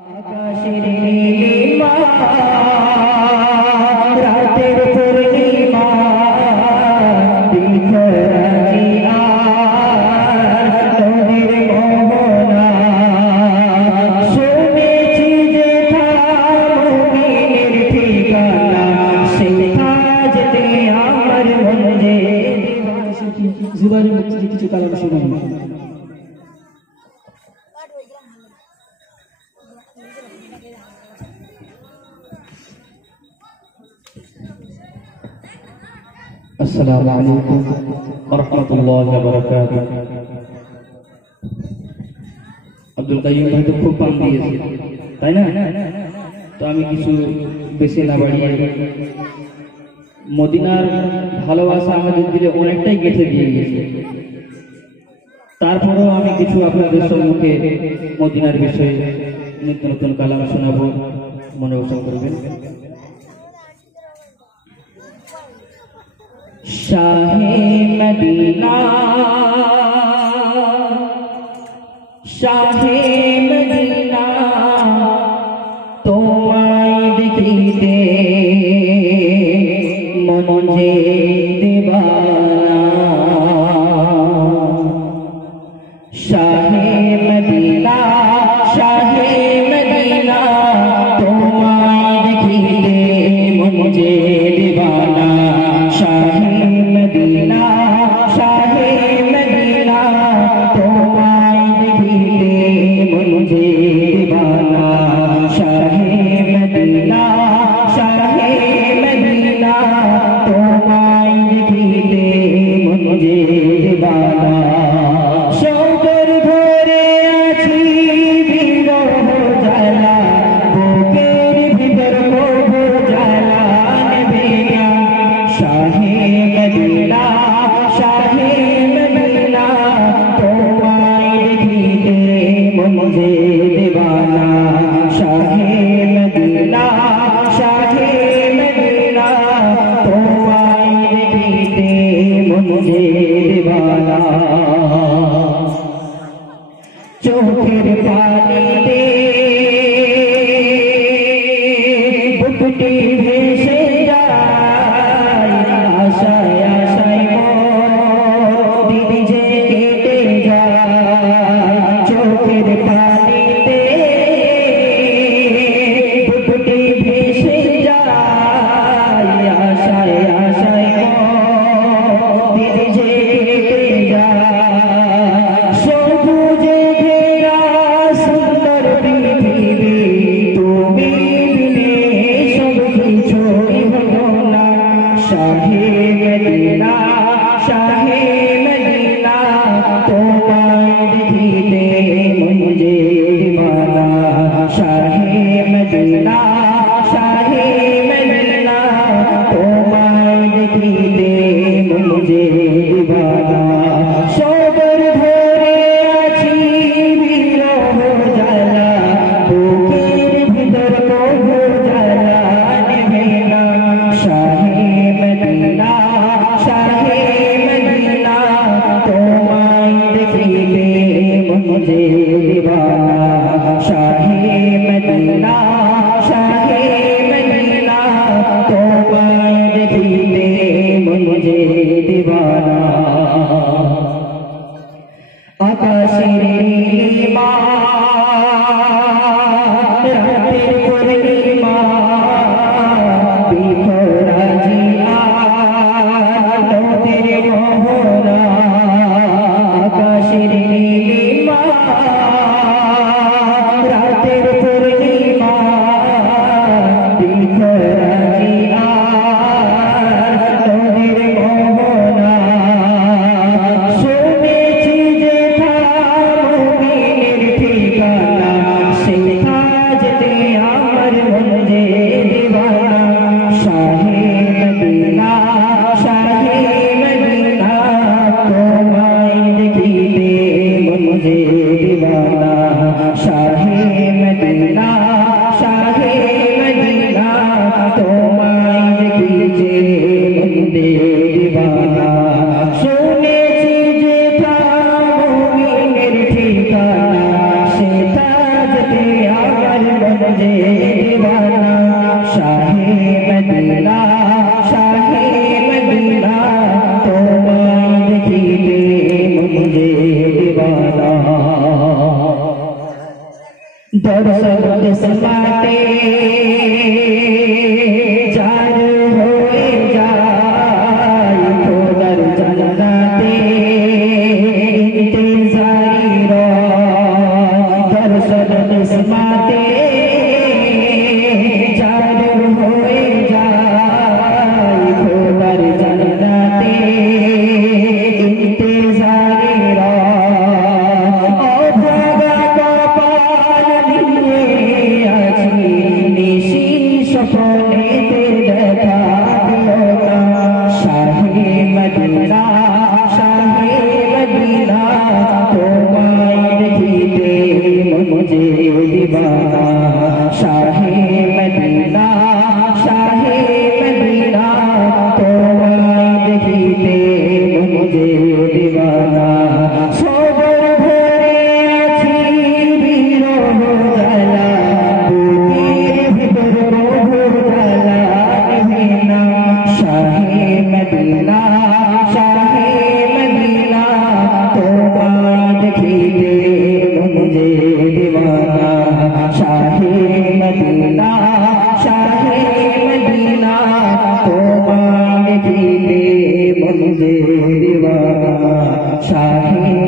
আকাশের নীলিমা রাতের পূর্ণিমা বিখরাজি আর নদীর মোহনা শুনেছি যে মুমিনের ঠিকানা সেখানে যেতে আমার মন যে জুবাইরের মুখ থেকে কিছু কালাম শোনাবো। আসসালামু আলাইকুম ওয়া রাহমাতুল্লাহি ওয়া বারাকাতুহু। আব্দুল কাইয়ুম ভাই তো খুব পাম দিয়েছে, তাই না? তো আমি কিছু বেশি না বাড়িয়ে মদিনার ভালোবাসা আমাদের দিলে অনেকটাই গেঁথে দিয়ে গেছে। তারপরেও আমি কিছু আপনাদের সম্মুখে মদিনার বিষয়ে নিত্য নতুন কালাম শোনাবো, মনে উৎসব করবেন। শাহে মদিনা শাহে মদিনা তোমায় দেখিতে মন যে দিবানা। শাহে মদিনা শাহে মদিনা তোমায় দেখিতে মন যে দিবানা। শাহে মদিনা শাহে মদিনা তোমায় দেখিতে মন যে দিবানা। শাহে মদিনা শাহে মদিনা তোমায় দেখিতে মন যে দিবানা। শৌকের ধরে আছি বিরহ জ্বালা বুকের ভিতর করব জ্বালা নেবে না। শাহে মদিনা শাহে মদিনা তোমায় দেখিতে মন যে দিবানা। শাহে মদিনা শাহে মদিনা তোমায় দেখিতে মন যে দিবানা। চোখের পানিতে বুকটি ভেসে যায় আশায় আশায় দিন যে কেটে যায়। চোখের পানিতে বুকটি ভেসে যায় আশায় আশায় দিন যে কেটে যায়। সবুজে ঘেরা সুন্দর পৃথিবী তুমি বিনে সব কিছুই হলো না। শাহে মদিনা শাহে মদিনা তোমায় দেখিতে মন যে দিবানা। শাহে মদিনা শাহে মদিনা তোমায় দেখিতে মন যে দিবানা। সবর ধরে আছি বিরহ জ্বালা বুকের ভিতর করব জ্বালা নেবে না। শাহে মদিনা শাহে মদিনা তোমায় দেখিতে মন যে দিবানা। শাহে মদিনা শাহে মদিনা তোমায় দেখিতে মন যে দিবানা। আকাশের নীলিমা রাতের পূর্ণিমা বিখরাজি আর নদীর মোহনা। আকাশের নীলিমা রাতের পূর্ণিমা বিখরাজি আর নদীর মোহনা শুনেছি যে মুমিনের दर्शन किस्मते जार होए जाए खुदर जन्नते इंतजारी रो दर्शन किस्मते जार होए जाए खुदर जन्नते इंतजारी रो ओ भगा कपाल लिए आजी निशी सपने ते देखा दियो ना शाहे मदीना तुम्हारे देखते मुझे दीवाना शाहे मदीना तुम्हारे देखते मुझे दीवाना सोबर भरे अच्छी बीरो हो जाला तेरे भीतर हो जाला महीना शाहे मदीना तुम्हारे देखते मुझे दीवाना शाहे मदीना तुम्हारे देखते मुझे दीवाना शाहे